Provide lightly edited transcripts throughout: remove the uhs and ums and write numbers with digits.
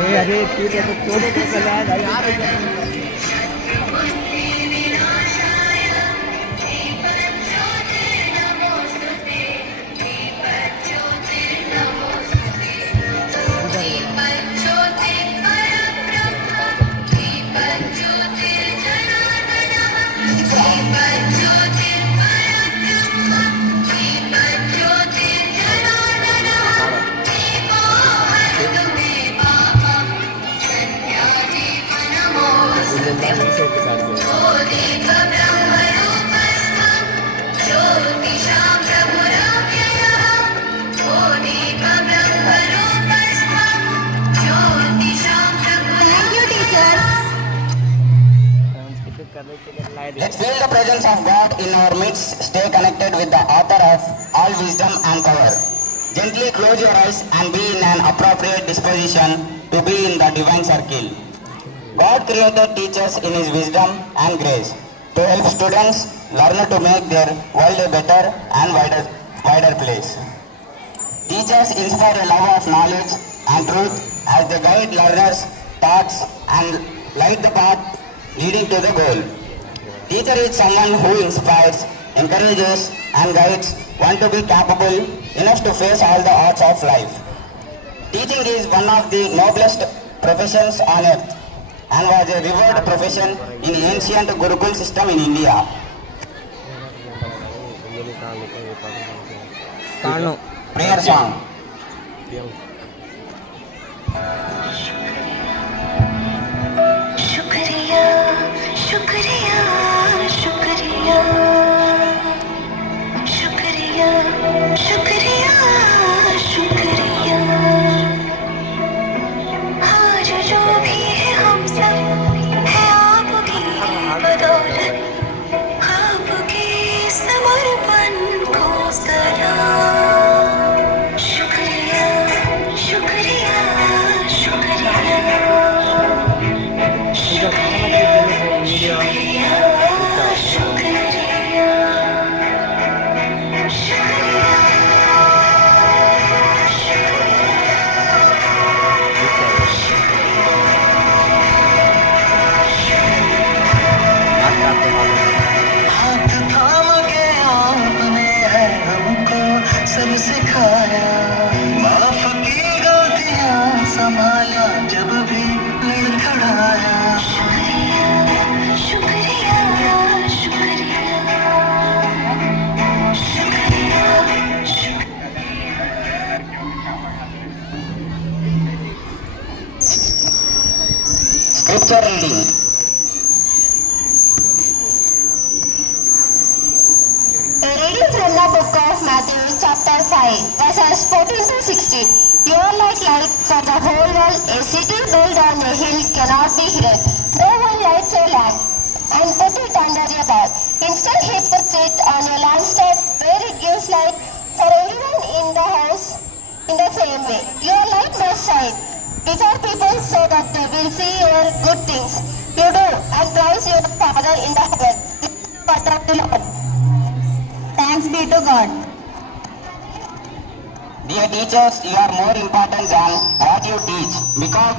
अरे ठीक है तो छोड़ो तो चला यार Let's feel the presence of God in our midst. Stay connected with the author of all wisdom and power. Gently close your eyes and be in an appropriate disposition to be in the divine circle. God created teachers in His wisdom and grace to help students learn to make their world a better and wider place. Teachers inspire a love of knowledge and truth as they guide learners' thoughts and light the path leading to the goal. Teacher is someone who inspires, encourages and guides one to be capable enough to face all the odds of life. Teaching is one of the noblest professions on earth and was a revered profession in ancient Gurukul system in India. Prayer song. शुक्रिया शुक्रिया शुक्रिया शुक्रिया शुक्रिया शुक्रिया आज जो भी है हम सब है आपकी बदौलत आपके समर्पण को सलाम शुक्रिया शुक्रिया शुक्रिया सब सिखाया माफ की गलतियां संभाला जब भी लड़खड़ाया शुक्रिया शुक्रिया शुक्रिया शुक्रिया Scripture reading. A reading from the book of Matthew chapter 5 verses 14 to 16. You are like light for the whole world. A city built on a hill cannot be hidden. No one lights a lamp and put it under a bag. Instead he puts it on a lampstand where it gives light for everyone in the house in the same way. Your light must shine before people so that they will see your good things you do and praise your Father in the heaven. This is the word of the Lord. Thanks be to God. Dear teachers, you are more important than what you teach because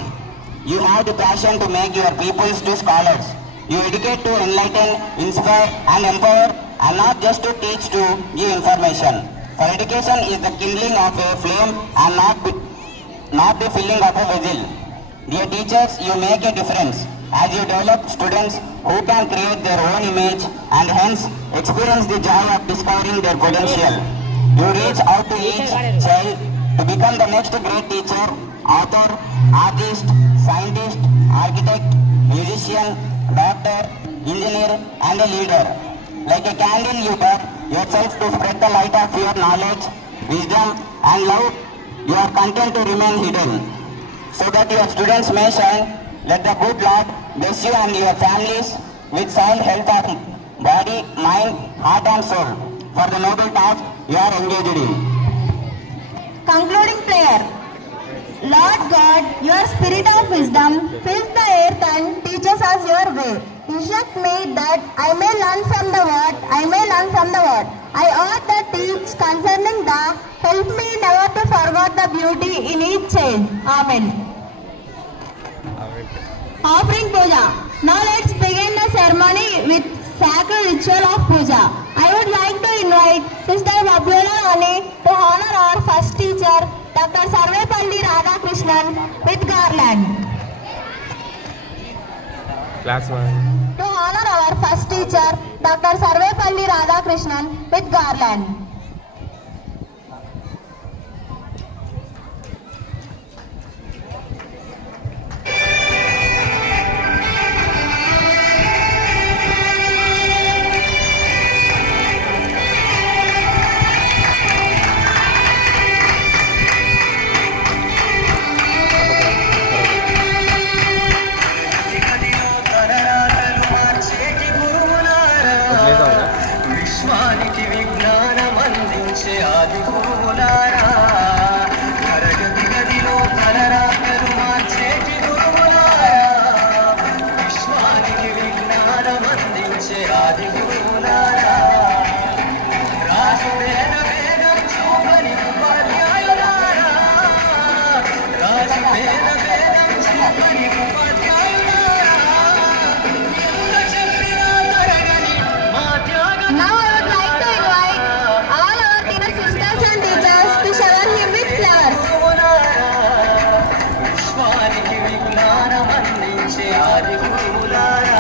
you have the passion to make your pupils to scholars. You educate to enlighten, inspire and empower and not just to teach to give information. For education is the kindling of a flame and not the filling of a vessel. Dear teachers, you make a difference as you develop students who can create their own image and hence experience the joy of discovering their potential. You reach out to each child to become the next great teacher, author, artist, scientist, architect, musician, doctor, engineer and a leader. Like a candle you burn yourself to spread the light of your knowledge, wisdom and love. You are content to remain hidden so that your students may shine. Let the good Lord bless you and your families with sound health of body, mind, heart and soul for the noble task you are engaged in. Concluding prayer. Lord God, your spirit of wisdom fills the earth and teaches us your way. Instruct me that I may learn from the word, I ought to teach concerning the, help me never to forget the beauty in each change. Amen. offering puja. Now let's begin the ceremony with sacred ritual of puja. I would like to invite Sister Babiola Rani to honor our first teacher, Dr. Sarvepalli Radhakrishnan, with garland. Class 1. To honor our first teacher, Dr. Sarvepalli Radhakrishnan, with garland. విశ్వానికి విజ్ఞానం అందించే ఆది గురువులారా, తరగతి గదిలో తలరాతలు మార్చేటి గురువులారా, విశ్వానికి విజ్ఞానం అందించే ఆది గురువులారా, రాజు వేద వేదం చూపని ఉపాధ్యాయులారా, రాజు వేద వేదం చూపని ఉపాధ్యాయులారా, ఎంత చెప్పినా తరగని మా త్యాగ Now I would like to invite all our dear sisters and teachers to shower him with flowers. విశ్వానికి విజ్ఞానం అందించే ఆది గురువులారా,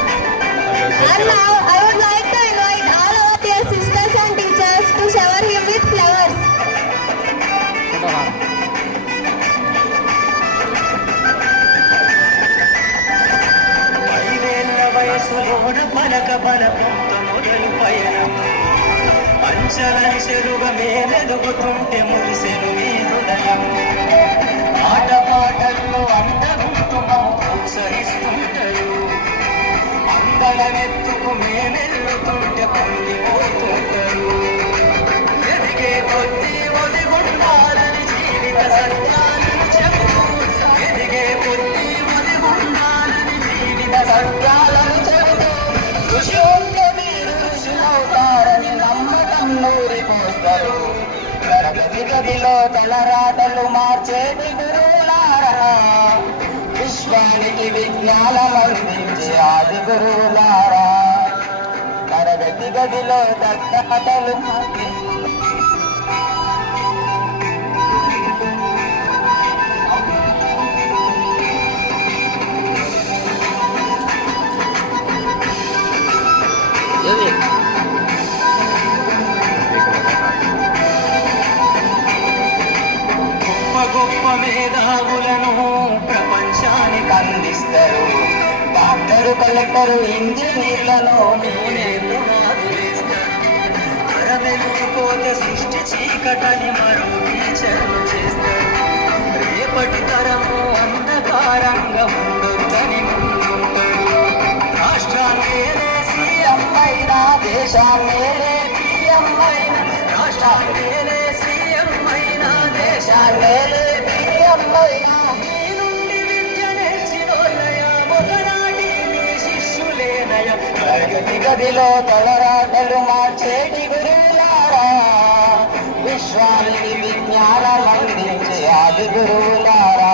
And now I would like to invite all our dear sisters and teachers to shower him with flowers. పైవేళ్ల వయసులోన పలక బలపంత మొదలు పయనం, అంచలంచెలుగా మేమెదుగుతుంటే మురిసెను మీ హృదయం, ఆట పాటల్లో అండగుంటూ మమ్ము ప్రోత్సహిస్తుంటారు, అందలమెత్తుకు మేమెల్లుతుంటే పొంగిపోతుంటారు, ఎదిగే కొద్దీ ఒదిగుండాలని జీవిత సత్యాలను చెబుతూ, ఎదిగే కొద్దీ ఒదిగుండాలని జీవిత సత్యాలను చెబుతూ, ఋషి ఉంటే మీరు ఋషులవుతారని నమ్మకం నూరిపోస్తారు, తరగతి గదిలో తలరాతలు మార్చేటి గురువులారా, విశ్వానికి విజ్ఞానం అందించే ఆది గురువులారా, తరగతి గదిలో తలరాతలు మార్చే గొప్ప గొప్ప మేధావులను ప్రపంచానికి అందిస్తారు, డాక్టరు కలెక్టరు ఇంజనీర్లను నూనె ప్రమాదులేస్తారు, అరవెలిగిపోతే సృష్టి చీకటని మరో టీచర్లు చేస్తారు, రేపటి తరము అంధకారంగా ఉండొద్దని ముందుంటారు, రాష్ట్రాన్నేలే సీఎం అయినా దేశాన్నేలే పిఎం అయినా, రాష్ట్రాన్నేలే సీఎం అయినా దేశాన్నేలే పిఎం అయినా, మీ నుండి విద్య నేర్చినోళ్ళయ ఒకనాటి మీ శిష్యులేనయ, తరగతి గదిలో తలరాతలు మార్చేటి గురువులారా, విశ్వానికి విజ్ఞానం అందించే ఆది గురువులారా,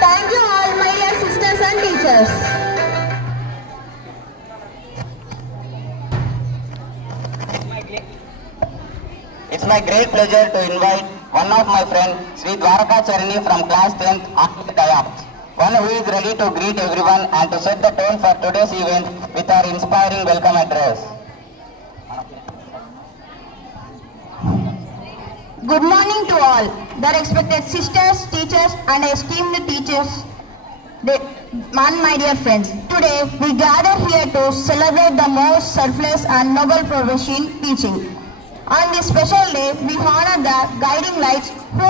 Thank you all my dear sisters and teachers. It's my great pleasure to invite one of my friends, Sri Dwaraka Charini from class 10th on the dais, one who is ready to greet everyone and to set the tone for today's event with our inspiring welcome address. Good morning to all, the respected sisters, teachers and esteemed teachers, and my dear friends. Today we gather here to celebrate the most selfless and noble profession, teaching. On this special day, we honor the guiding lights who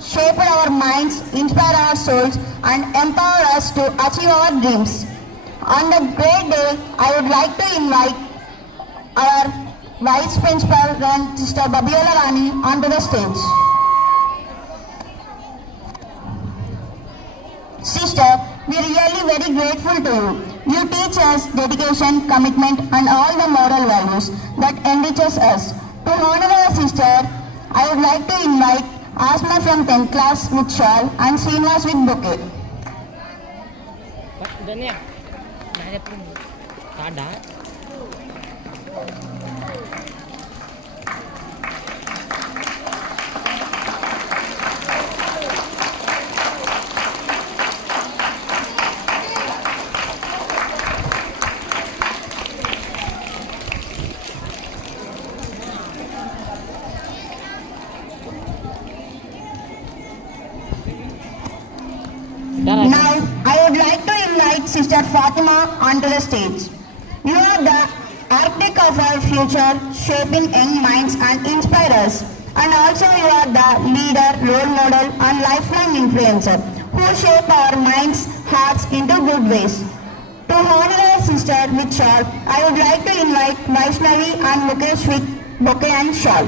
shaped our minds, inspire our souls and empower us to achieve our dreams. On the great day, I would like to invite our Vice Principal and Sister Babiola Rani onto the stage. Sister, We are really very grateful to you. You teach us dedication, commitment and all the moral values that enriches us. To honor our sister, I would like to invite Asma from 10th class with shawl and Srinivas with bouquet. Now, I would like to invite Sister Fatima onto the stage. You are the architect of our future, shaping young minds and inspire us. And also you are the leader, role model and lifelong influencer who shape our minds, hearts into good ways. To honor our sister with shawl, I would like to invite Vaishnavi and Mukesh with bouquet and shawl.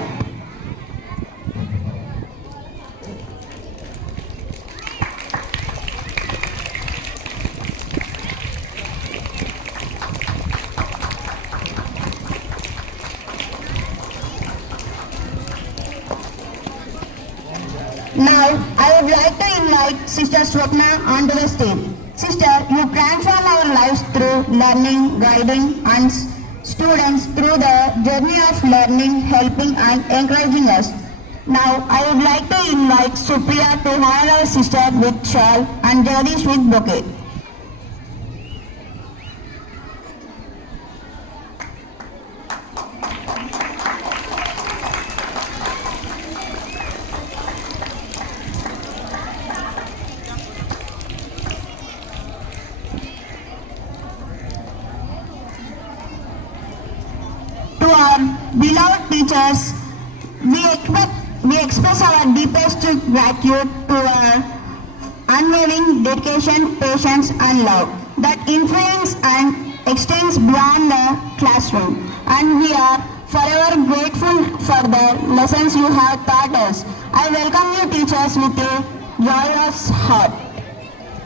Now, I would like to invite Sister Swapna onto the stage. Sister, you transform our lives through learning, guiding and students through the journey of learning, helping and encouraging us. Now, I would like to invite Supriya to honor our sister with shawl and Jagdish with bouquet. To our beloved teachers, we express our deepest gratitude to our unwavering dedication, patience and love that influence and extends beyond the classroom. And we are forever grateful for the lessons you have taught us. I welcome you teachers with a joyous heart.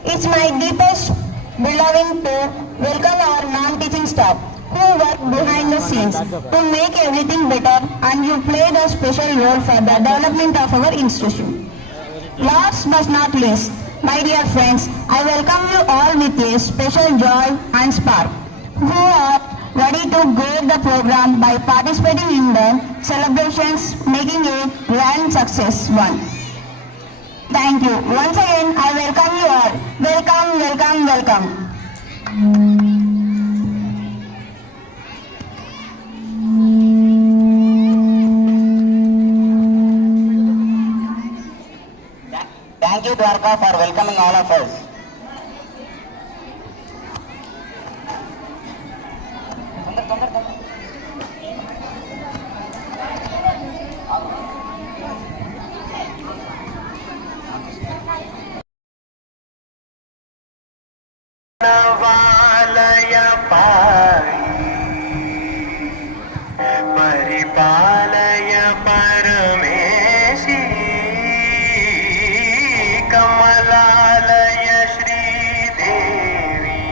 It's my deepest belonging to welcome our non-teaching staff who work behind the scenes to make everything better, and you played a special role for the development of our institution. Last but not least, my dear friends, I welcome you all with a special joy and spark, who are ready to grade the program by participating in the celebrations, making a grand success one. Thank you. Once again, I welcome you all. Welcome, welcome, welcome. Thank you, Dwarka, for welcoming all of us. वालय पाहि परिपालय परमेशि कमलालय श्रीदेवी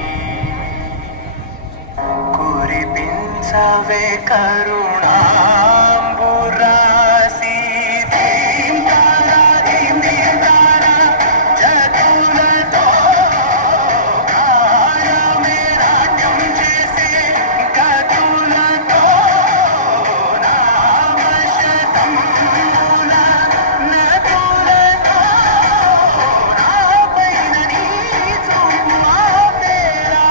कुरिपिंचवे करुणांबुरासी धीम तारा जतुलतो मेराट्यम जैसे कतुलतो नामशतम मूला नतुलतो नापैननी चुम्मा तेरा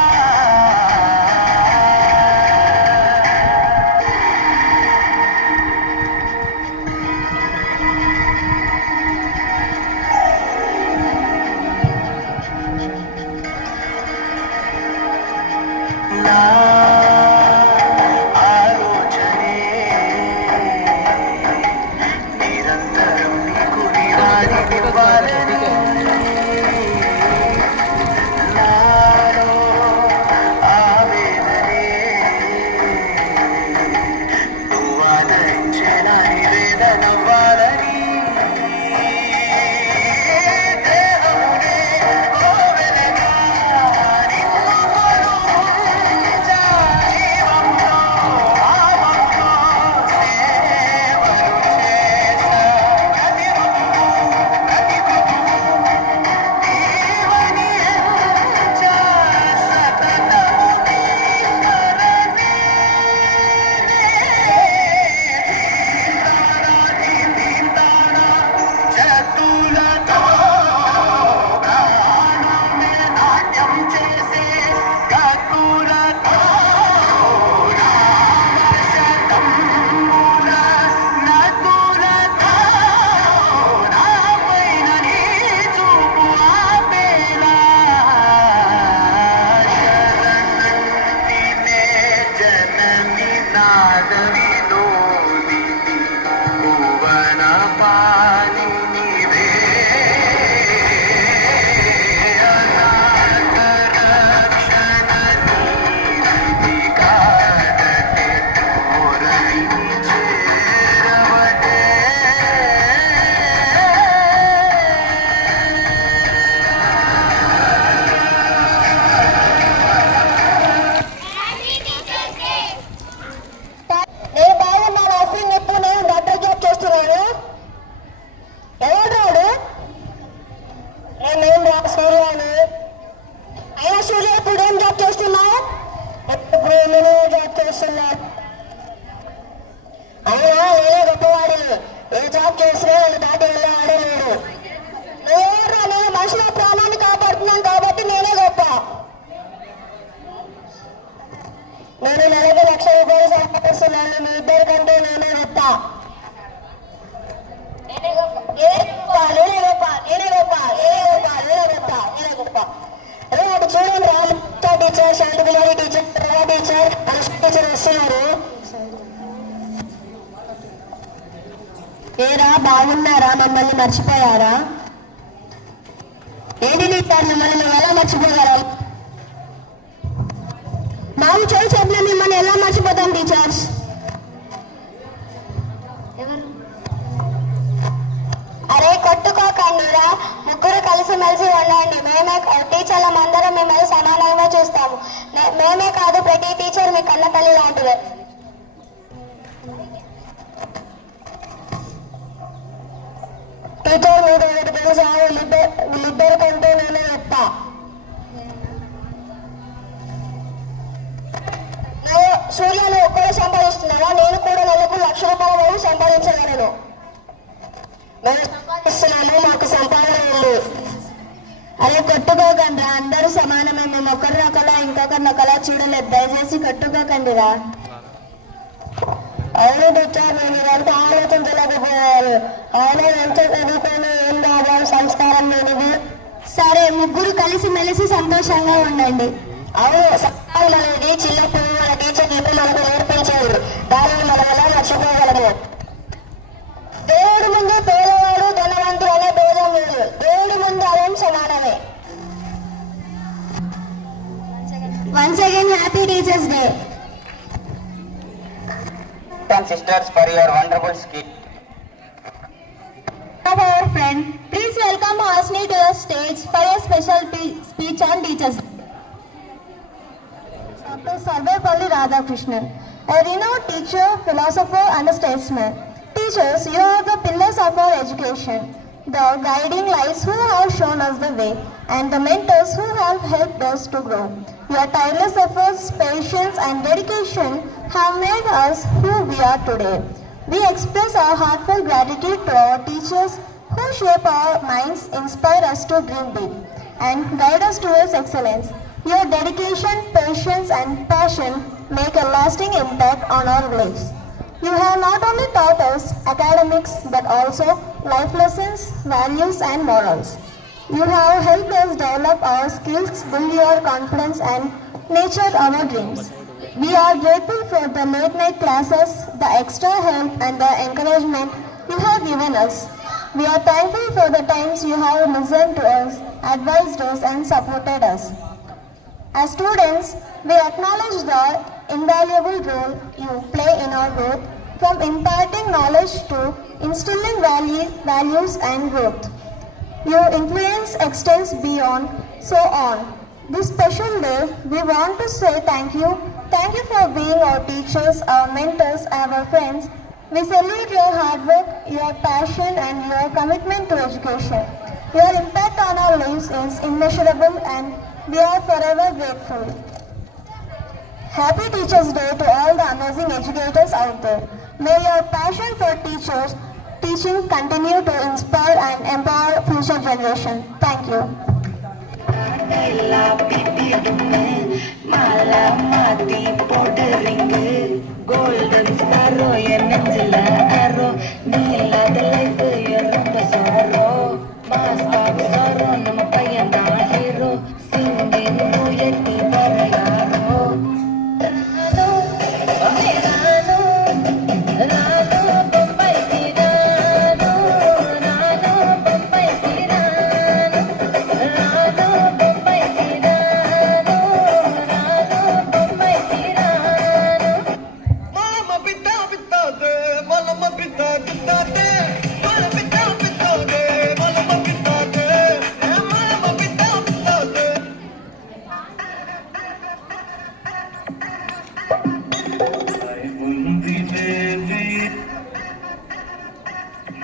నా ఆలోచనే నిరంతరం నీకు నివాళివ్వాలని నాలో ఆవేదనే నువ్వు ఆదరించే నా నివేదనవ్వాలని దేహమునే ఓ వెలగా అటు చూడండి రా, teacher, Santhi Kumari teacher, teacher, Anushka teacher వస్తున్నారు. ఏరా బాగున్నారా? మమ్మల్ని మర్చిపోయారా? ఏంటి టీచర్ మిమ్మల్ని మేము ఎలా మర్చిపోగలం? మాకు చేయి చెప్పిన మిమ్మల్ని ఎలా మర్చిపోతాం టీచర్స్? అరే కొట్టుకోకండిరా, ముగ్గురు కలిసిమెలిసి ఉండండి. మేమే టీచర్లం అందరం మిమ్మల్ని సమానంగా చూస్తాము. మేమే కాదు, ప్రతి టీచర్ మీ కన్న తల్లి లాంటిదే. టీచర్ మీరు ఒకటి తెలుసా, వీళ్ళిద్దరి కంటే నేనే చెప్తా. సూర్యులు ఒక్కడే సంపాదిస్తున్నారా? నేను కూడా నెలకు ₹1,00,000 సంపాదించగలను. మేము సంపాదిస్తున్నాము, మాకు సంపాదన ఉంది. అదే కొట్టుకోకండి, అందరూ సమానమే. మేము ఒకరినొకలా ఇంకొకరినొకలా చూడలేదు. దయచేసి కొట్టుకోకండిరా. అవును టీచర్, నేను ఇదంతా ఆలోచించలేకపోయారు. అవును, ఎంత చదువుకొని ఏం లాభం, సంస్కారం లేనిది. సరే, ముగ్గురు కలిసి మెలిసి సంతోషంగా ఉండండి. అవును, సంస్కారం అనేది చిన్నప్పుడు మన టీచర్ ఇప్పుడు మనకు నేర్పించారు. దానిని మనం ఎలా మర్చిపోగలము? దేవుడి ముందు పేదవాడు ధనవంతుడు అనే భేదం లేదు. దేవుడి ముందు అదేం సమానమే. Once again, happy Teachers Day. And sisters, for your wonderful skit. Our friend, please welcome Hasni to the stage for a special speech on Teachers Day. Dr. Sarvepalli Radhakrishnan, a renowned teacher, philosopher and a statesman. Teachers, you are the pillars of our education, the guiding lights who have shown us the way, and the mentors who have helped us to grow. Your tireless efforts, patience and dedication have made us who we are today. We express our heartfelt gratitude to our teachers who shape our minds, inspire us to dream big, and guide us towards excellence. Your dedication, patience and passion make a lasting impact on our lives. You have not only taught us academics but also life lessons, values and morals. You have helped us develop our skills, build your confidence and nurture our dreams. We are grateful for the late night classes, the extra help and the encouragement you have given us. We are thankful for the times you have listened to us, advised us and supported us. As students, we acknowledge the invaluable role you play in our growth, from imparting knowledge to instilling values and growth. Your influence extends beyond so on. This special day, we want to say thank you. Thank you for being our teachers, our mentors, our friends. We salute your hard work, your passion and your commitment to education. Your impact on our lives is immeasurable and we are forever grateful. Happy Teachers Day to all the amazing educators out there. May your passion for teaching continue to inspire and empower future generation. Thank you. Golden sparrow, என்னெஞ்சில arrow, நீ இல்லாத life ரொம்ப sorrow. Master sorrow, நம்ம பையன் தான் hero. Singing உயர்த்தி வர யாரோ. ரானோ பொம்பை தீரானோ, ரானோ பொம்பை தீரானோ, ரானோ பொம்பை தீரானோ, ரானோ பொம்பை தீரானோ. Malama pitta pitta de, malama pitta pitta de, malama pitta pitta de, malama pitta de, malama pitta pitta de.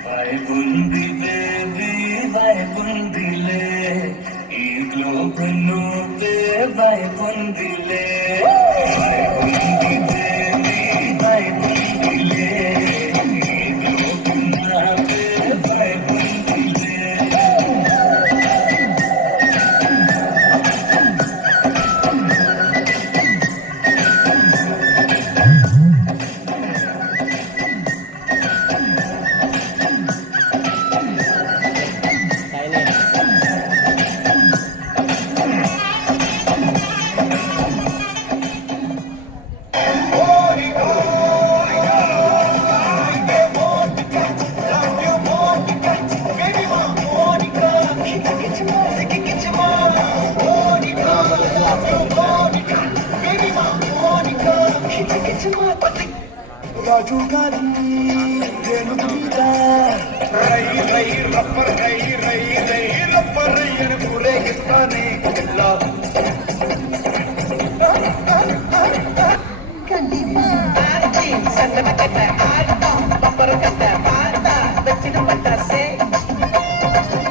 Vai bundi baby, vai bundile, iglo banu pe vai bundile, vai bundi baby, vai bundile, iglo banu pe vai bundile. చుగాలి రై రై wrapper రై రై రై wrapper రయ్యను ఊరేగిస్తానే ఇలా సంగన కట్ట ఆట బొబ్బర కట్ట పాట వచ్చిన పట్టాసే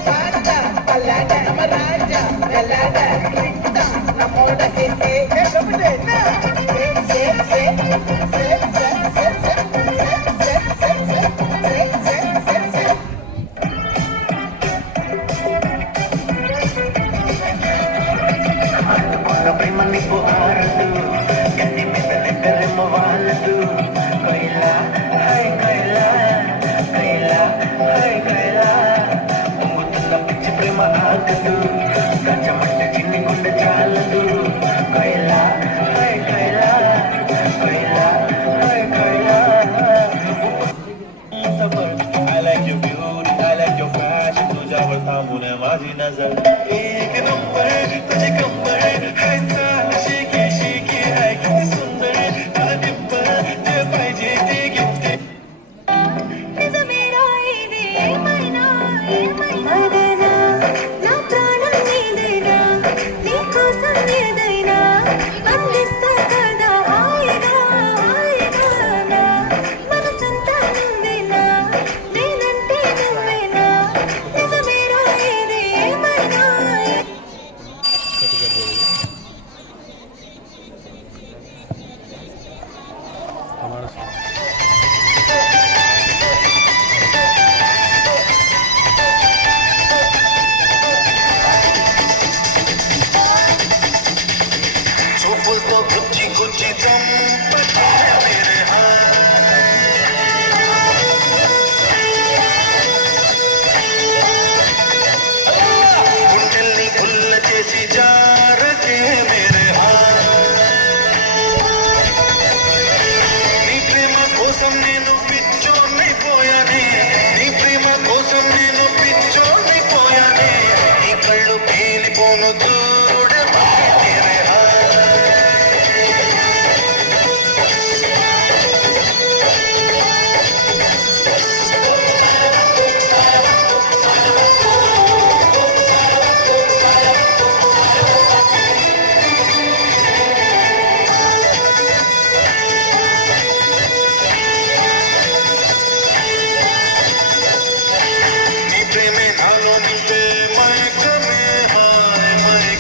పాట పల్లాడ మరాజ గలాడ రింట నమోడ హే ప్రేమ నీకు ఆరదు గట్టి మీద లెక్కలేమో వాళ్ళదు కైలా హై కైలా కైలా హై కైలా పొంగుతున్న పిచ్చి ప్రేమ ఆగదు గజమంటే చిన్ని గుండె చాలదు కైలా హై కైలా కైలా హై కైలా I like your beauty, I like your fashion तुझ्यावर थांबून माझी नजर एक नंबर तुझे कंबर है चाल शेकी शेकी है किती सुंदर तुला टिप्पर जे पाहिजे ते गिफ्ट నిజమేరా ఇది ఏమైనా అదేనా నా ప్రాణం నీదేనా నీకోసం ఏదైనా అందిస్తా కదా హాయిగా హాయిగా నా మనసంతా నువ్వేనా నేనంటే నువ్వేనా నిజమేరా ఇది ఏమైనా చూపులతో గుచ్చి గుచ్చి చంపకే మేరే గుండెల్ని గుల్ల చేసి జారకే మేరే నీ ప్రేమ కోసం నేను పిచ్చోన్నైపోయానే నీ ప్రేమ కోసం నేను పిచ్చోన్నైపోయానే నీ కళ్ళు పేలిపోను చూడమే మేరే నీ ప్రేమే నాలో నింపే మైకమే హాయ్ మైకమే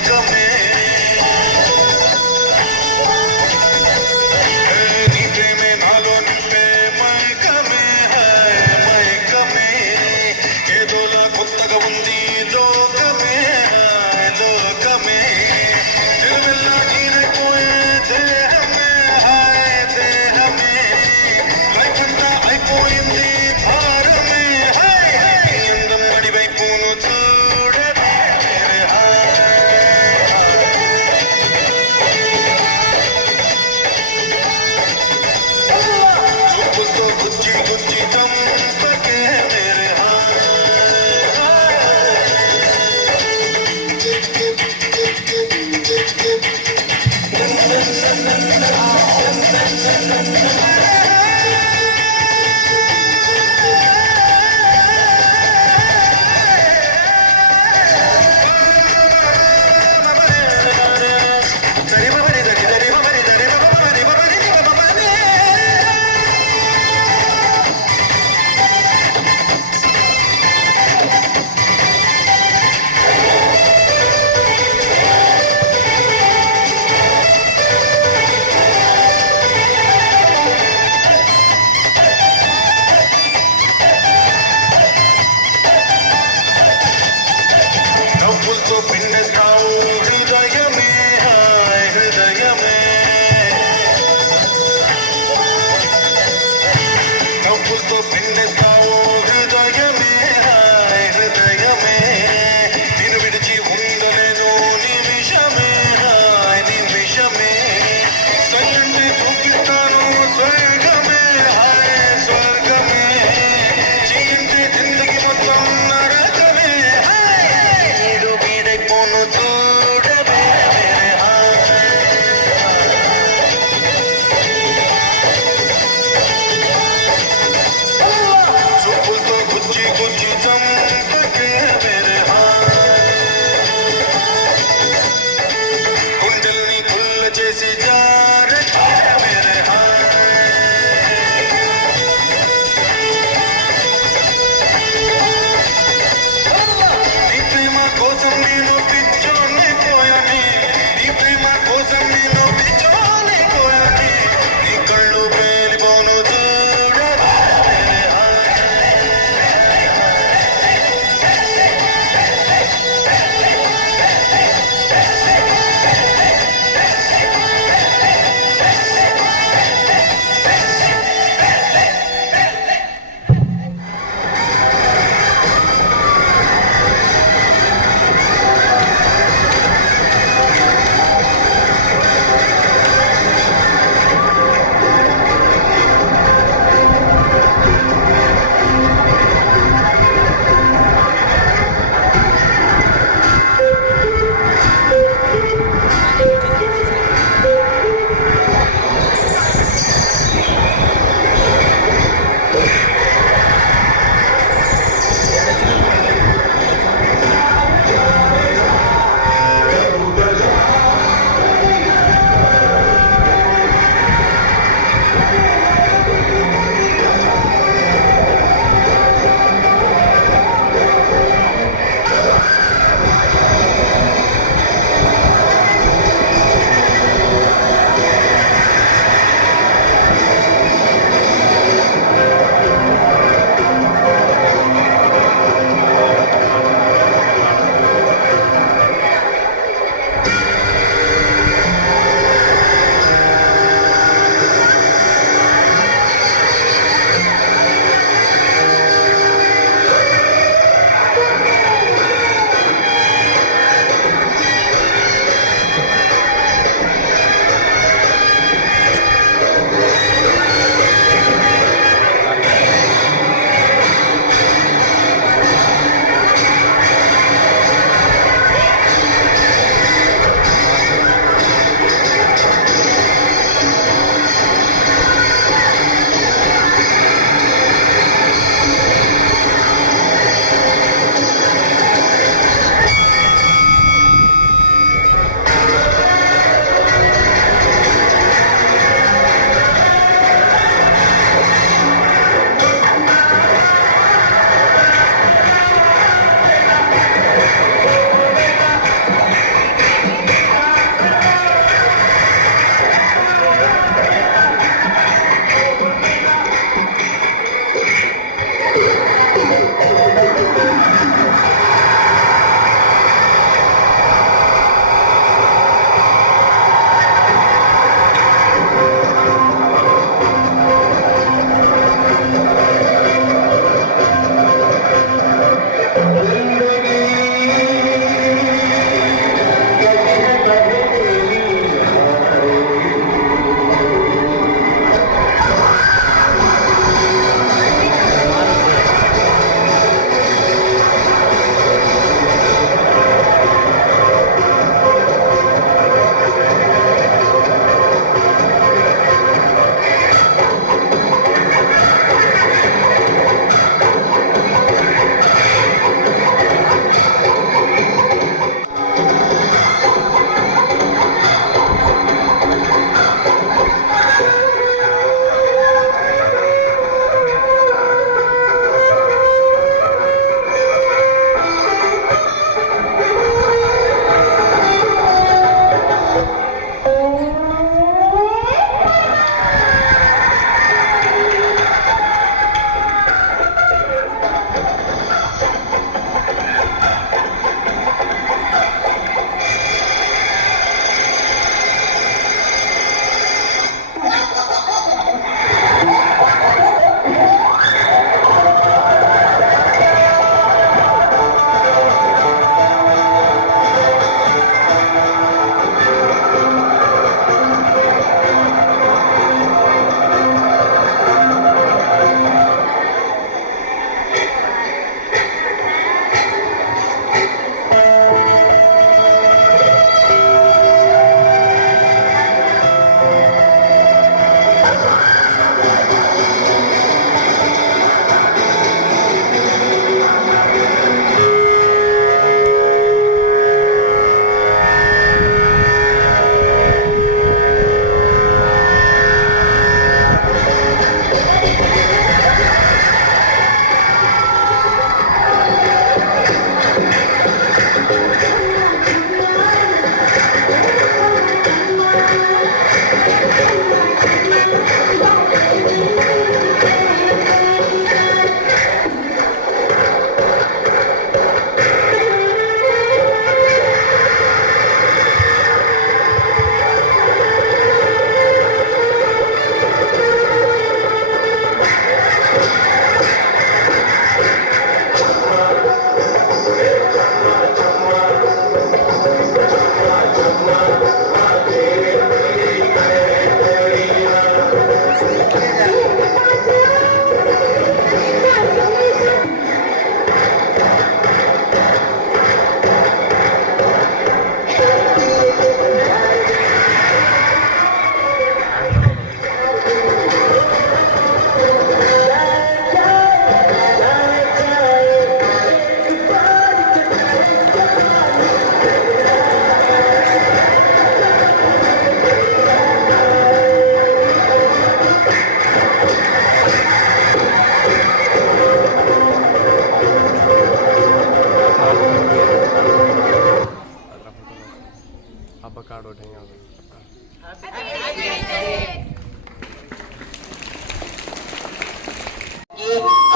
कार्ड उठाएंगे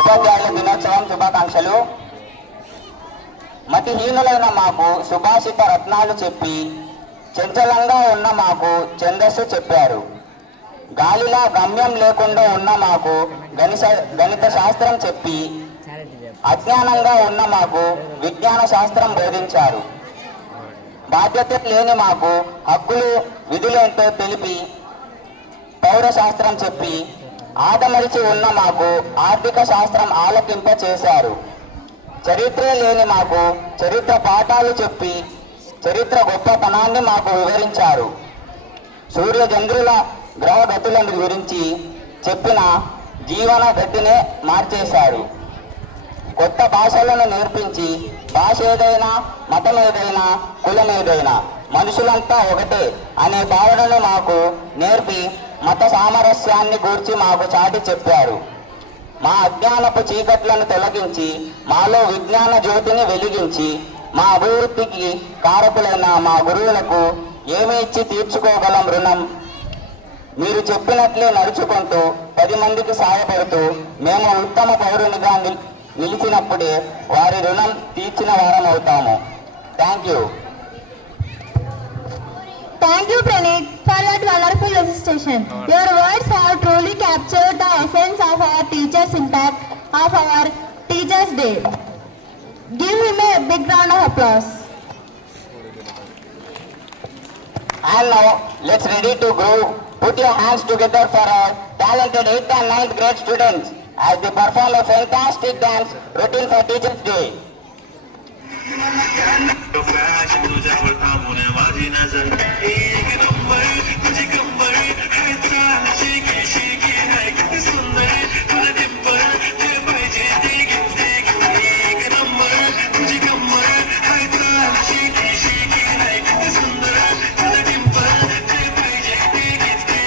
ఉపాధ్యాయుల దినోత్సవం శుభాకాంక్షలు. మతిహీనులైన మాకు సుభాషిత రత్నాలు చెప్పి చంచలంగా ఉన్న మాకు ఛందస్సు చెప్పారు. గాలిలా గమ్యం లేకుండా ఉన్న మాకు గణిత శాస్త్రం చెప్పి అజ్ఞానంగా ఉన్న మాకు విజ్ఞాన శాస్త్రం బోధించారు. బాధ్యత లేని మాకు హక్కులు విధులేంటో తెలిపి పౌర శాస్త్రం చెప్పి ఆదమరిచి ఉన్న మాకు ఆర్థిక శాస్త్రం ఆలకింప చేశారు. చరిత్రే లేని మాకు చరిత్ర పాఠాలు చెప్పి చరిత్ర గొప్పతనాన్ని మాకు వివరించారు. సూర్య చంద్రుల గ్రహగతులను గురించి చెప్పిన జీవన గతినే మార్చేశారు. కొత్త భాషలను నేర్పించి భాష ఏదైనా మతం ఏదైనా కులం ఏదైనా మనుషులంతా ఒకటే అనే భావనను మాకు నేర్పి మత సామరస్యాన్ని గూర్చి మాకు చాటి చెప్పారు. మా అజ్ఞానపు చీకట్లను తొలగించి మాలో విజ్ఞాన జ్యోతిని వెలిగించి మా అభివృద్ధికి కారకులైన మా గురువులకు ఏమి ఇచ్చి తీర్చుకోగలం రుణం. మీరు చెప్పినట్లే నడుచుకుంటూ 10 మందికి సహాయపడుతూ మేము ఉత్తమ పౌరునిగా నిలిచినప్పుడే వారి రుణం తీర్చిన వారం అవుతాము. Thank you. Thank you, Praneet, for that wonderful recitation. Your words have truly captured the essence of our teachers' impact of our Teachers' Day. big round of applause. And now, let's ready to groove. Put your hands together for our talented 8th and 9th grade students as they perform a fantastic dance routine for Teachers Day. Fashion तुझ्यावर थांबून माझी नजर एक number तुझी कंबर हाय चाल shaky shaky हाय किती सुंदर तुझं डिंपल ते पाहिजे ते घेते एक नंबर तुझी कंबर हाय चाल शेकी शेकी हाय किती सुंदर तुझं डिंपल ते पाहिजे ते घेते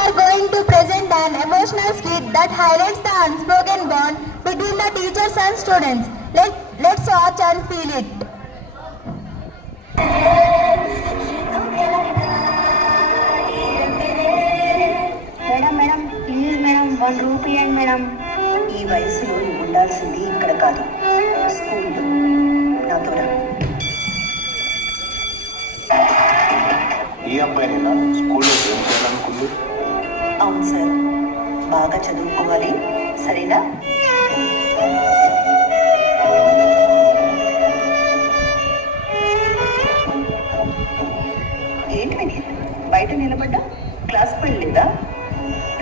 are going to present an emotional skit that highlights the unspoken bond between the teachers and students. Let's watch and feel it. Madam please madam 1 rupee అండి మేడం. ఈ వయసులో నువ్వు ఉండాల్సింది ఇక్కడ కాదు, స్కూల్లో. నాతో రా. ఈ అబ్బాయినైనా స్కూల్లో ఏం చేయాలనుకుంది? అవును సార్, బాగా చదువుకోవాలి, సరేనా? ఏంటి వినీత్, బయట నిలబడ్డా? క్లాస్కి వెళ్ళలేదా?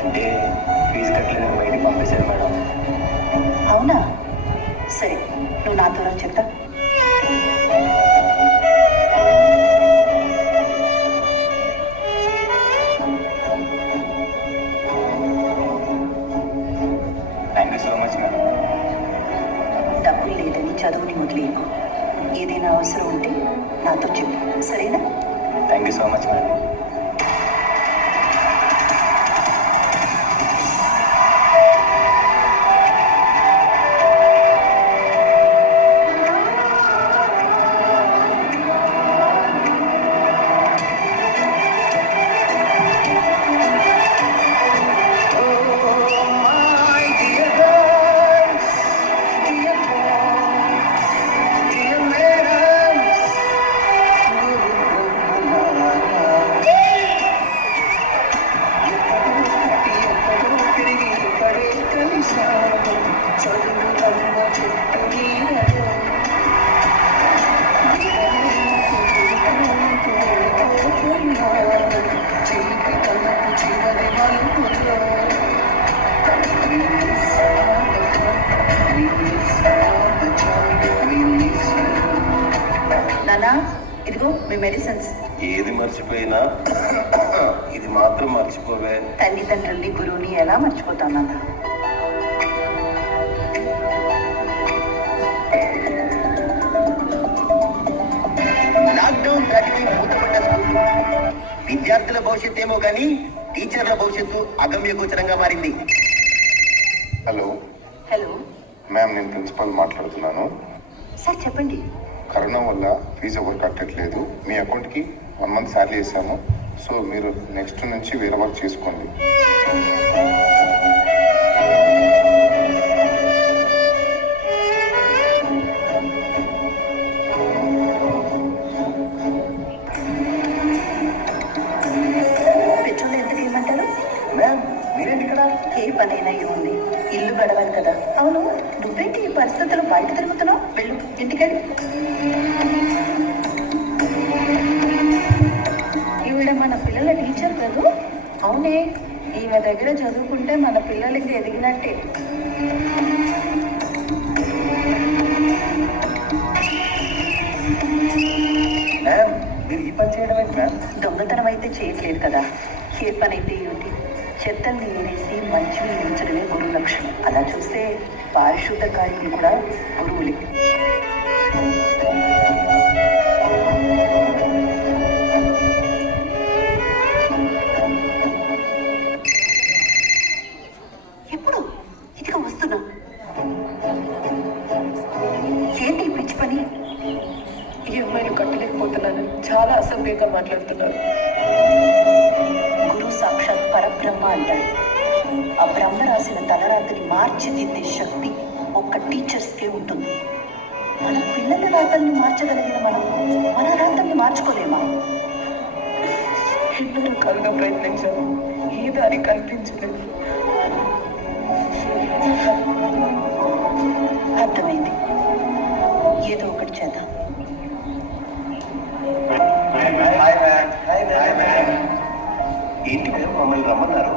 అంటే ఫీజు కట్టలేదని బయటికి పంపేశారు మేడం. అవునా? సరే, నువ్వు నాతో రా, చెప్తా. Thank you so much madam. డబ్బులు లేదని చదువుని వదిలేయకు. ఏదైనా అవసరం ఉంటే నాతో చెప్పు, సరేనా? Thank you so much madam. నానా, ఇదిగో మీ మెడిసిన్స్. ఏది మర్చిపోయినా ఇది మాత్రం మర్చిపోవే. తల్లిదండ్రుల్ని, గురువుని ఎలా మర్చిపోతాను నాన్న? లాక్డౌన్ దాటికి మూతపడ్డ స్కూల్. విద్యార్థుల భవిష్యత్ ఏమో కానీ టీచర్ల భవిష్యత్తు అగమ్య గోచరంగా మారింది. హలో హలో మ్యామ్, నేను ప్రిన్సిపల్ మాట్లాడుతున్నాను. సార్ చెప్పండి. కరోనా వల్ల ఫీజు ఎవరు కట్టట్లేదు. మీ అకౌంట్కి 1 మంత్ శాలరీ వేసాము. సో మీరు నెక్స్ట్ నుంచి వేరే వర్క్ చేసుకోండి. పెట్రోల్ ఎంత ఇవ్వమంటారు? మ్యామ్ మీరేంటి ఇక్కడ? ఏ పనైనా ఏముంది, ఇల్లు గడవాలి కదా. అవును, నువ్వేంటి ఈ పరిస్థితుల్లో బయట తిరుగుతున్నావు? వెళ్ళు, ఇంటికెళ్ళి. ఈవిడ మన పిల్లల టీచర్ కదా? అవునే, ఈమె దగ్గర చదువుకుంటే మన పిల్లలకి ఎదిగినట్టే. మ్యామ్ మీరు ఈ పని చేయడం ఏంటి మ్యామ్? దొంగతనం అయితే చేయట్లేదు కదా, ఏ పని అయితే ఏమిటి? చెత్తల్ని ఏరేసి మంచిని ఉంచడమే గురువు లక్షణం. అలా చూస్తే పారిశుద్ధ కార్మికులు కూడా గురువులే. ఎప్పుడు? ఇదిగా వస్తున్నా. ఏంటి ఈ పిచ్చి పని? ఈఎంఐలు కట్టలేకపోతున్నాను, చాలా అసభ్యంగా మాట్లాడుతున్నారు. గురు సాక్షాత్ పరబ్రహ్మ అంటాడు. ఆ బ్రహ్మ రాసిన తలరాతని మార్చిదిద్దే శక్తి ఒక్క టీచర్స్కే ఉంటుంది. మన పిల్లల రాతల్ని మార్చగలిగిన మనం మన రాతల్ని మార్చుకోలేమా? ఎన్నో రకాలుగా ప్రయత్నించాను, ఏ దారి కనిపించలేదు. అర్థమైంది, ఏదో ఒకటి చేద్దాం. ఏంటి మ్యామ్ మమ్మల్ని రమ్మన్నారు?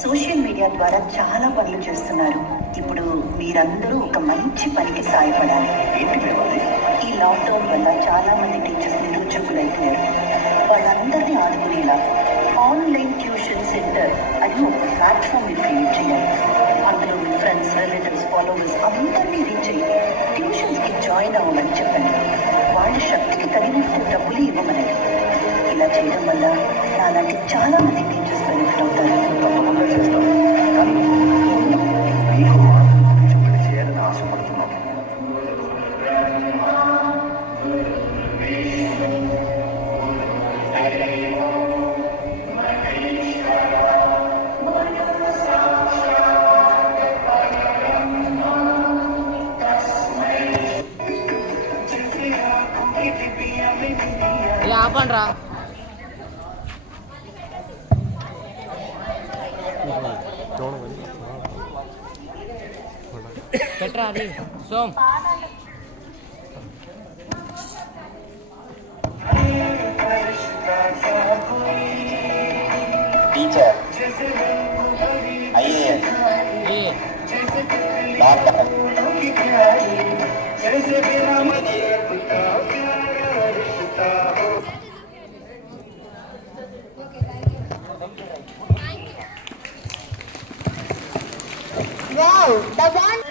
సోషల్ మీడియా ద్వారా చాలా పనులు చేస్తున్నారు. ఇప్పుడు మీరందరూ ఒక మంచి పనికి సాయపడాలి. ఏంటి మ్యామ్ అది? ఈ లాక్డౌన్ వల్ల చాలా మంది టీచర్స్ నిరుద్యోగులైపోయారు. వాళ్ళందరినీ ఆదుకునేలా ఆన్లైన్ ట్యూషన్ సెంటర్ అని ఒక ప్లాట్ఫామ్ మీరు క్రియేట్ చేయాలి. అందులో మీ ఫ్రెండ్స్, రిలేటివ్స్, ఫాలోవర్స్ అందరినీ రీచ్ అయ్యి ట్యూషన్స్కి జాయిన్ అవ్వమని చెప్పండి. వాళ్ళ శక్తికి తగినట్టు డబ్బులు ఇవ్వమని. ఇలా చేయడం వల్ల నాలాంటి చాలా మంది టీచర్స్ బెనిఫిట్ అవుతారు. పెట్టరా పెట్టరా అది some teacher, IAS, doctor, Wow, the one.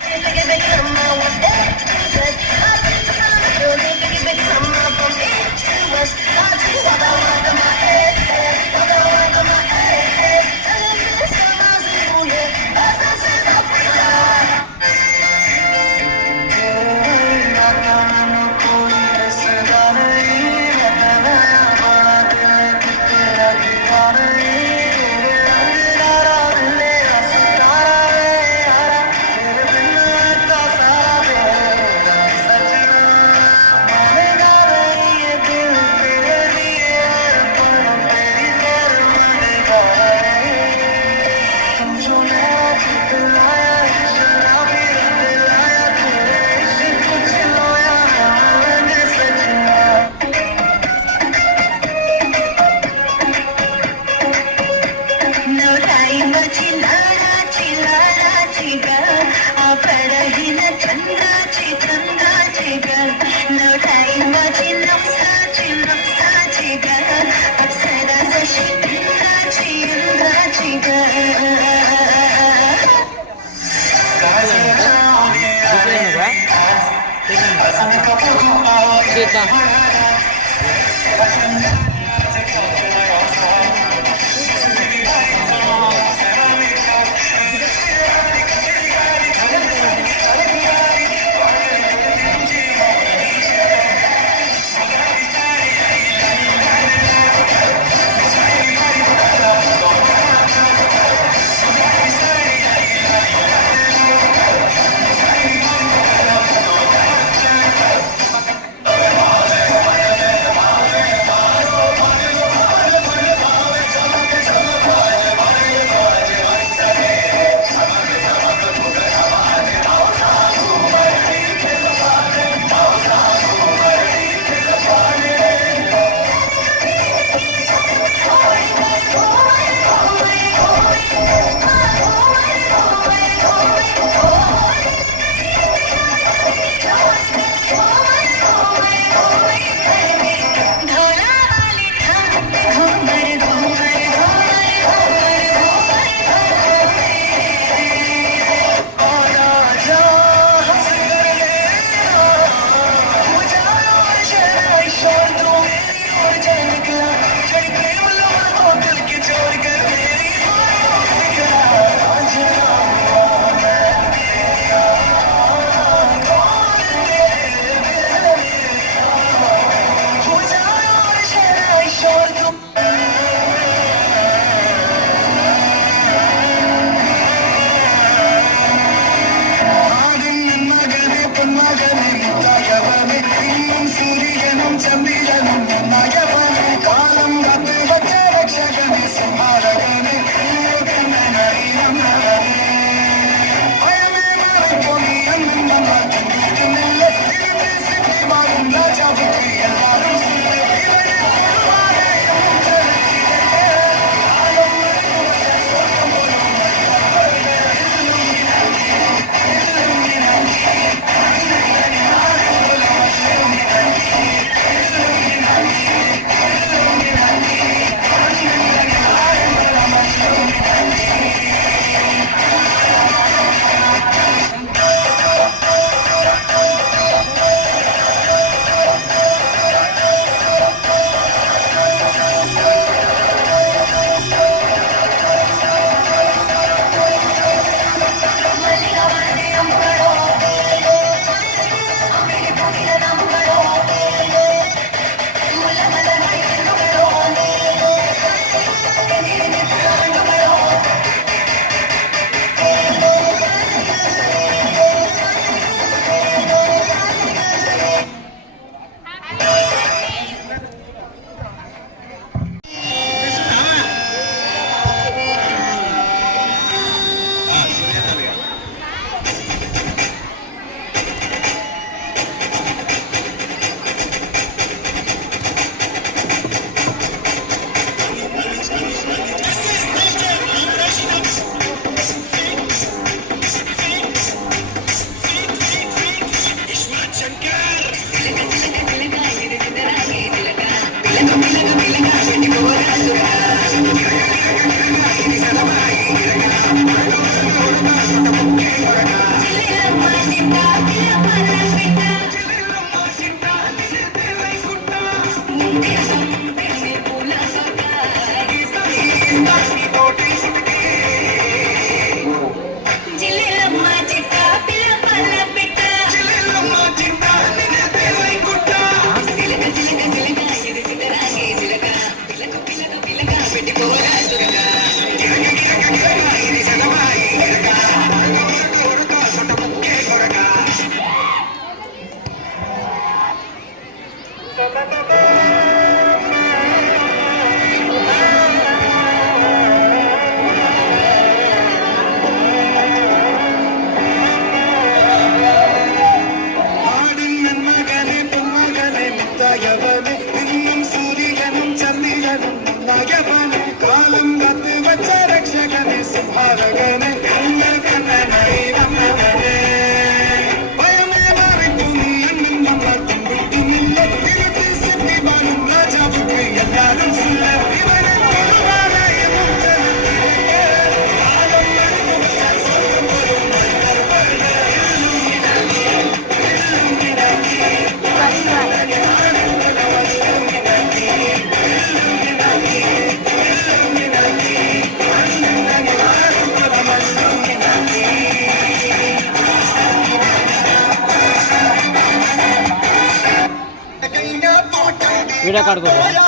Video కడుకోరా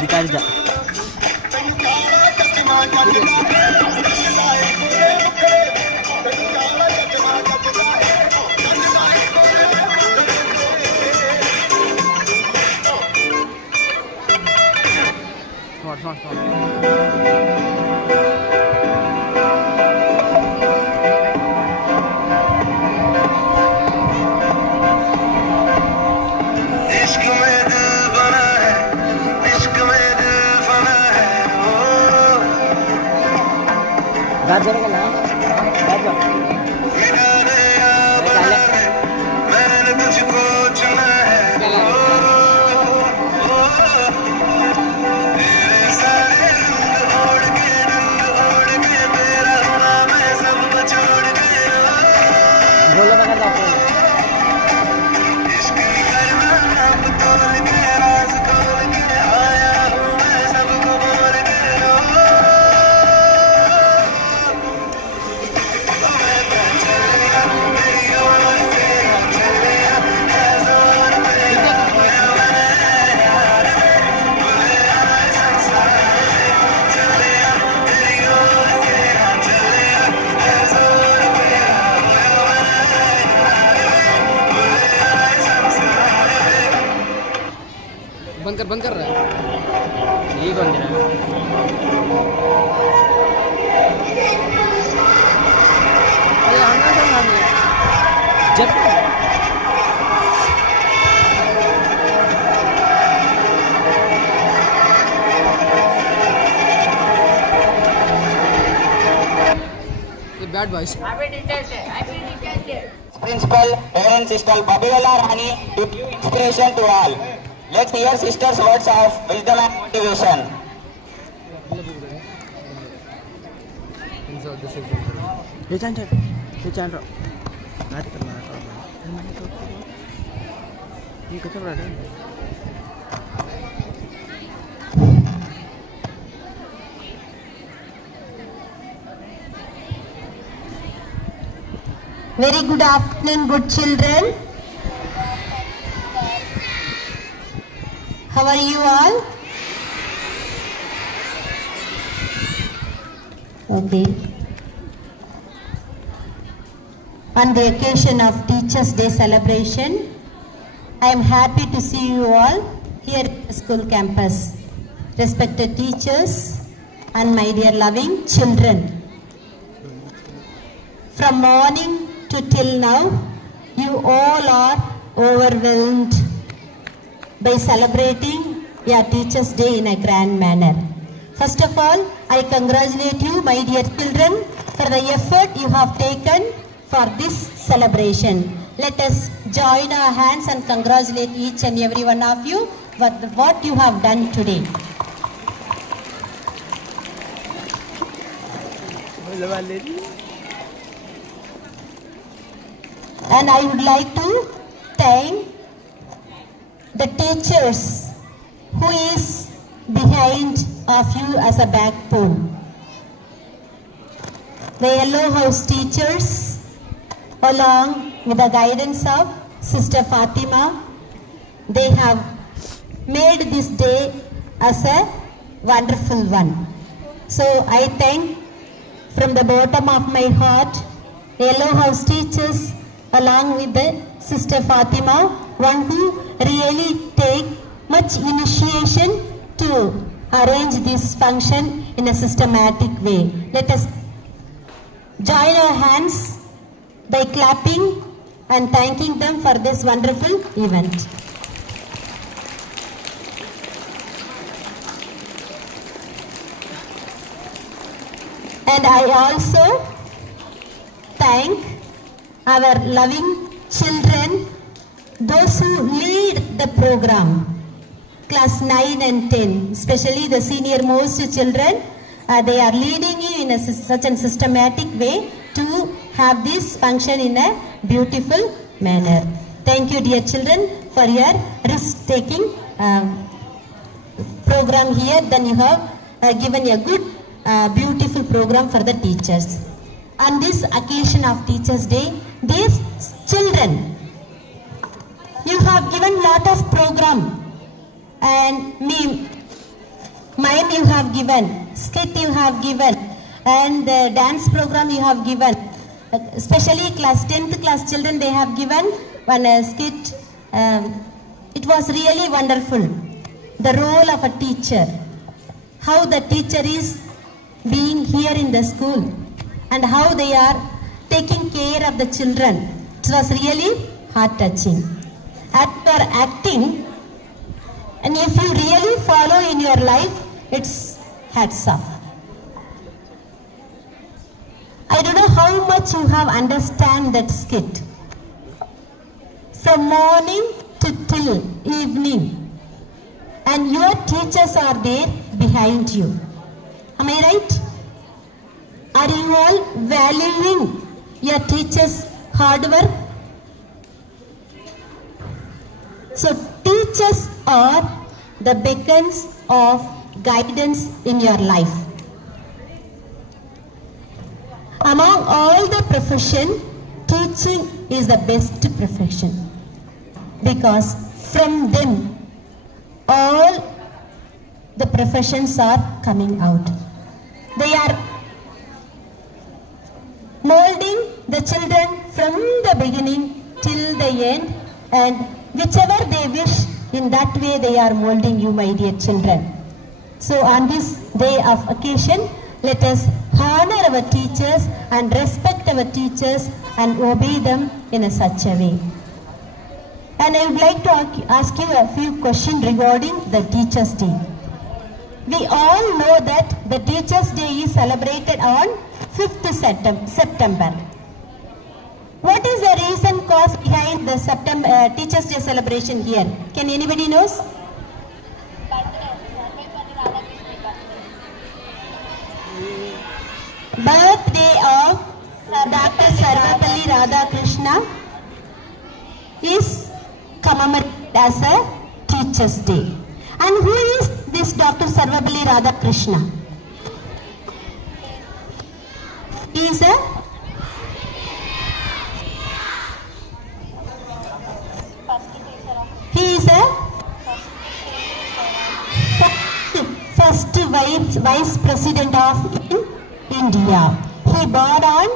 दिखा दीजा गाजर का ना गाजर मैंने तुझको चुना है तेरे सारे रंग ओढ़ के तेरा हुआ मैं सब छोड़ के बोलो बना जाओ इश्क करना नाम तोल के राज खोल के आया हूँ मैं सबको बोल के बंद कर रहा है ये कौन दे रहा है अरे आना सब जब ये bad boys Principal, parent sister Babiola Rani to give inspiration to all. Let's hear sisters' words of wisdom and motivation. ये चांद ये कच्चा बड़ा है Very good afternoon, good children. How are you all? Okay. On the occasion of Teachers' Day celebration, I am happy to see you all here at the school campus. Respected teachers and my dear loving children. From morning to till now, you all are overwhelmed by celebrating your Teachers' Day in a grand manner. First of all, I congratulate you, my dear children, for the effort you have taken for this celebration. Let us join our hands and congratulate each and every one of you for what you have done today. And I would like to thank the teachers who is behind of you as a backbone. The Yellow House teachers, along with the guidance of Sister Fatima, they have made this day as a wonderful one. So I thank from the bottom of my heart the Yellow House teachers along with the Sister Fatima, one who really take much initiation to arrange this function in a systematic way. Let us join our hands by clapping and thanking them for this wonderful event. And I also thank our loving children, those who lead the program, class 9 and 10, especially the senior most children. They are leading you in such a systematic way to have this function in a beautiful manner. Thank you, dear children, for your risk-taking program here. Then you have given a good, beautiful program for the teachers. On this occasion of Teachers' Day, these children, you have given lot of program, and mime you have given, skit you have given, and the dance program you have given. Especially class 10th class children, they have given one skit. It was really wonderful. The role of a teacher, how the teacher is being here in the school, and how they are taking care of the children. It was really heart-touching. After acting, and if you really follow in your life, it's hats off. I don't know how much you have understand that skit. From morning to till evening, and your teachers are there behind you. Am I right? Are you all valuing your teachers' hard work? So teachers are the beacons of guidance in your life. Among all the profession, teaching is the best profession, because from them all the professions are coming out. They are molding the children from the beginning till the end, and whichever they wish, in that way they are molding you, my dear children. So on this day of occasion, let us honor our teachers and respect our teachers and obey them in such a way. And I would like to ask you a few questions regarding the Teachers' Day. We all know that the Teachers' Day is celebrated on 5th September. What is the reason cause behind the Teachers' Day celebration here? Can anybody knows? Birthday of Dr. Sarvapalli Radhakrishna is commemorated as a Teachers' Day. And who is this Dr. Sarvapalli Radhakrishna? He is a first vice president of India. He born on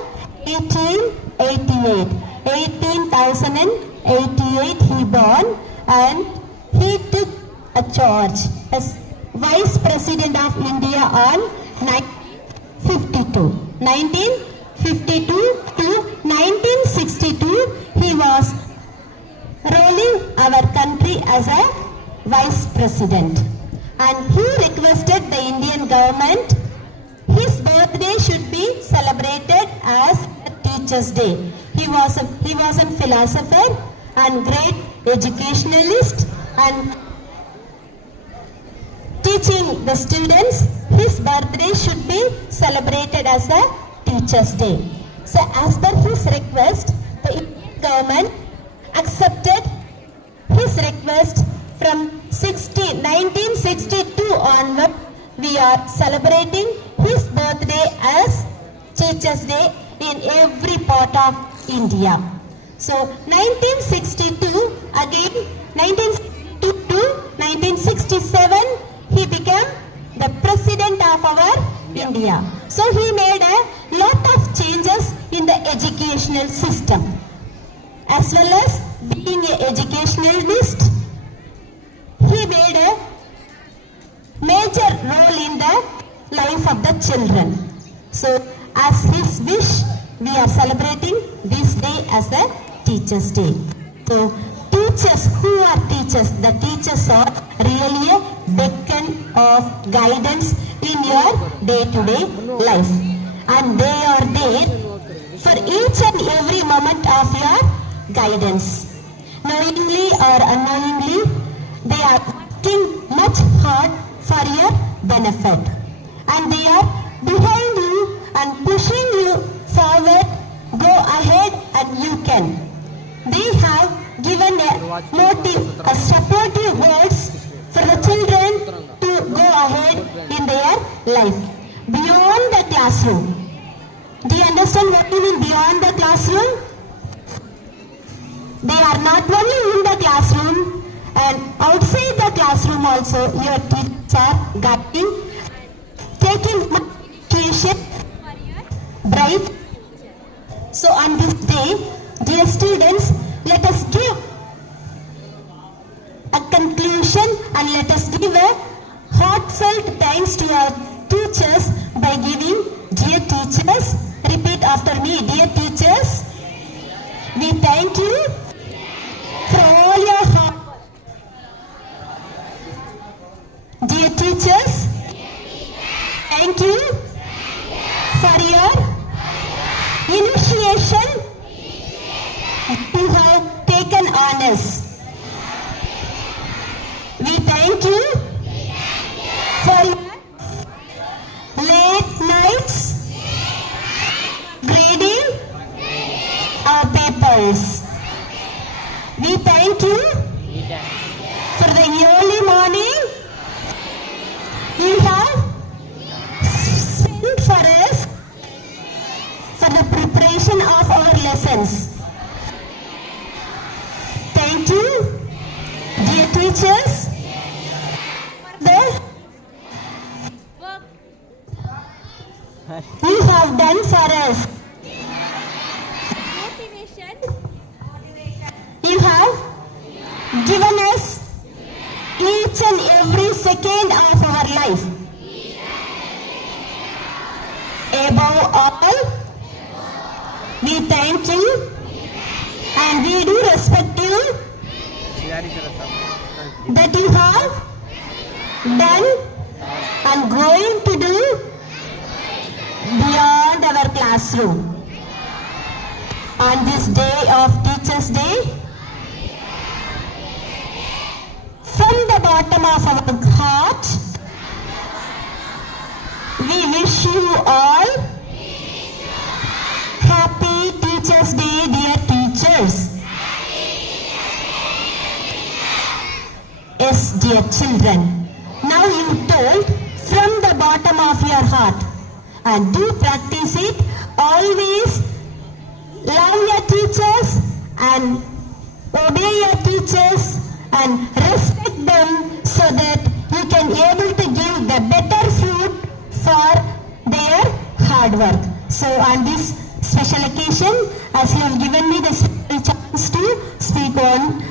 1888. 1888 he born, and he took a charge as vice president of India on 1952. 1952 to 1962 he was ruling our country as a vice president, and he requested the Indian government his birthday should be celebrated as a Teachers' Day. He was a philosopher and great educationalist, and teaching the students his birthday should be celebrated as a Teachers' Day. So as per his request, the Indian government accepted his request. From 1962 onward, we are celebrating his birthday as Teachers' Day in every part of India. So 1962, again 1962 to 1967, he became the president of our India. So he made a lot of changes in the educational system. As well as being an educationalist, he made a major major role in the life of the children. So as his wish, we are celebrating this day as a Teachers' Day. So teachers, who are teachers? The teachers are really a beacon of guidance in your day-to-day life. And they are there for each and every moment of your guidance. Knowingly or unknowingly, they are working much hard for your benefit. And they are behind you and pushing you forward. Go ahead and you can. They have given a motive, a supportive words for the children to go ahead in their life. Beyond the classroom. Do you understand what you mean beyond the classroom? They are not only in the classroom and outside the classroom also. Your teachers are guiding, taking tuition, bright. So on this day, dear students, let us give a conclusion and let us give a heartfelt thanks to our teachers by giving, dear teachers, repeat after me, dear teachers, we thank you for all your hard work. Dear teachers, thank you for your initiation. You have taken on us. We thank you for your late nights grading our papers. We thank you for the early morning you have spent for us for the preparation of our lessons. Thank you, dear teachers, you have done for us. You have given us each and every second of our life. Above all, we thank you and we do respect you that you have done and going to do beyond our classroom. On this day of Teachers' Day, from the bottom of our heart, we wish you all happy Teachers' Day, dear teachers. Yes, dear children. Now you told from the bottom of your heart, and do practice it. Always love your teachers and obey your teachers and respect them so that you can able to give the better fruit for their hard work. So on this special occasion, as you have given me the special chance to speak on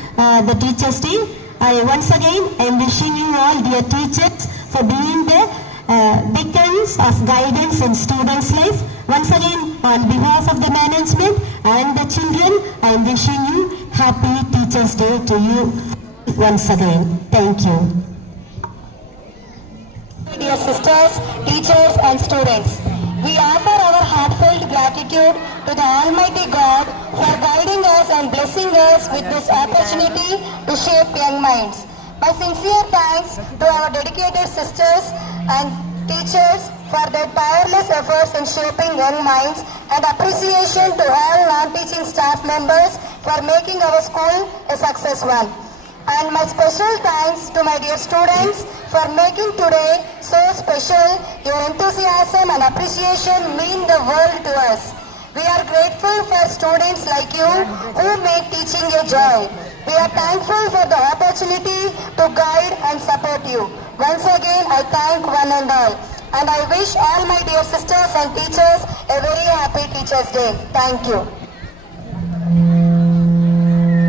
the Teachers' Day, I once again am wishing you all, dear teachers, for being the beacons of guidance in students' life. Once again, on behalf of the management and the children, I am wishing you happy Teachers' Day to you once again. Thank you. Dear sisters, teachers and students, we offer our heartfelt gratitude to the Almighty God for guiding us and blessing us with this opportunity to shape young minds. My sincere thanks to our dedicated sisters and teachers for their tireless efforts in shaping young minds, and appreciation to all non-teaching staff members for making our school a success one. And my special thanks to my dear students for making today so special. Your enthusiasm and appreciation mean the world to us. We are grateful for students like you who make teaching a joy. We are thankful for the opportunity to guide and support you. Once again, I thank one and all. And I wish all my dear sisters and teachers a very happy Teachers' Day. Thank you.